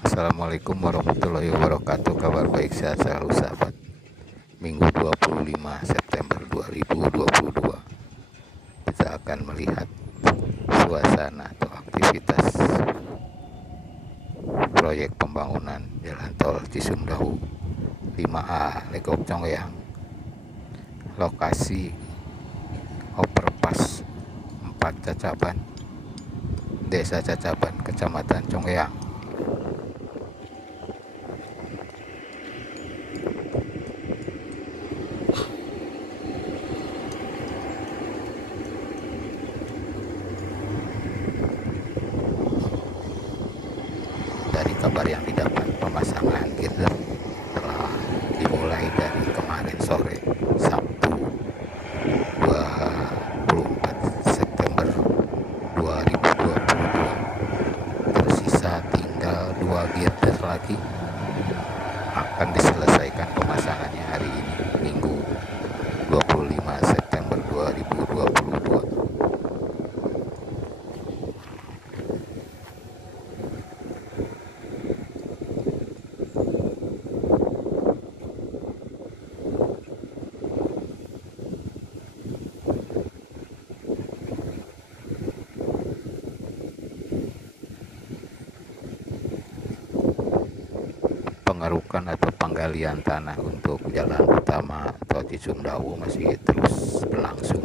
Assalamualaikum warahmatullahi wabarakatuh. Kabar baik, sehat selalu sahabat. Minggu 25 September 2022, kita akan melihat suasana atau aktivitas proyek pembangunan jalan tol Cisumdawu 5A Legok Congeyang. Lokasi overpass 4 Cacaban, Desa Cacaban, Kecamatan Congeyang. Dari kabar yang didapat, pemasangan girder telah dimulai dari kemarin sore, Sabtu 24 September 2022. Tersisa tinggal 2 girder lagi, akan diselesaikan pemasangannya hari ini, Minggu 25 September 2022. Pengerukan atau penggalian tanah untuk jalan utama atau Cisumdawu masih terus berlangsung.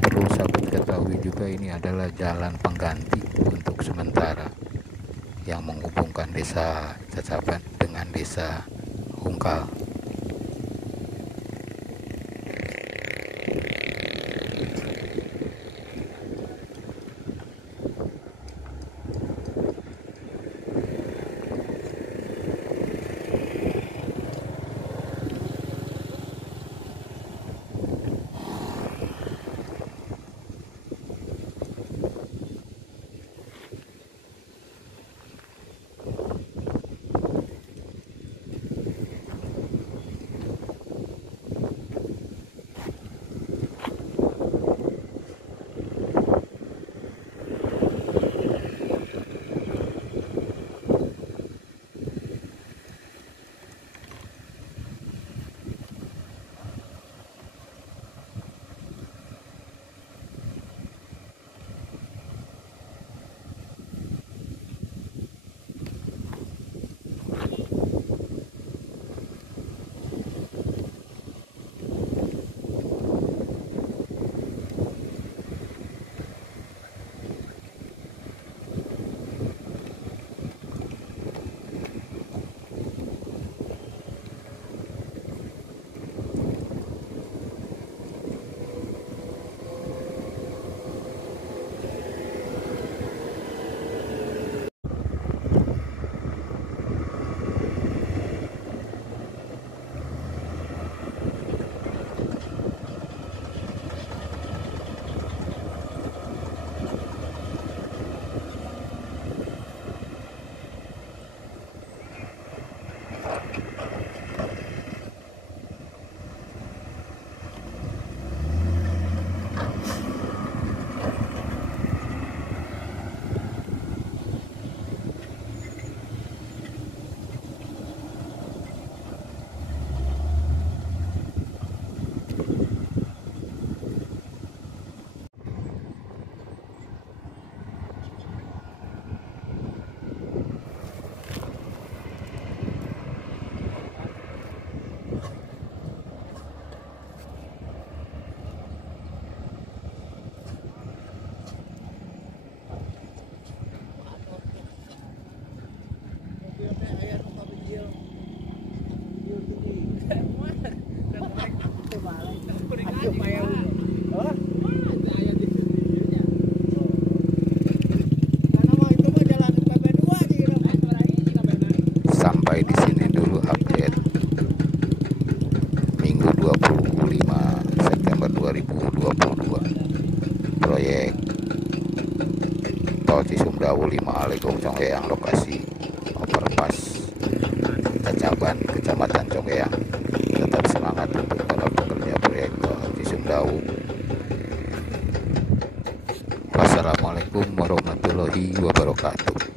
Perlu sahabat ketahui juga, ini adalah jalan pengganti untuk sementara yang menghubungkan Desa Cacaban dengan Desa Hungkal. Sampai di sini dulu update Minggu 25 September 2022. proyek tol Cisumdawu 5 Legong Congeyang, lokasi overpass Cacaban, Kecamatan Congeyang. Tetap semangat untuk para pekerja proyek tol Cisumdawu. Wassalamualaikum warahmatullahi wabarakatuh.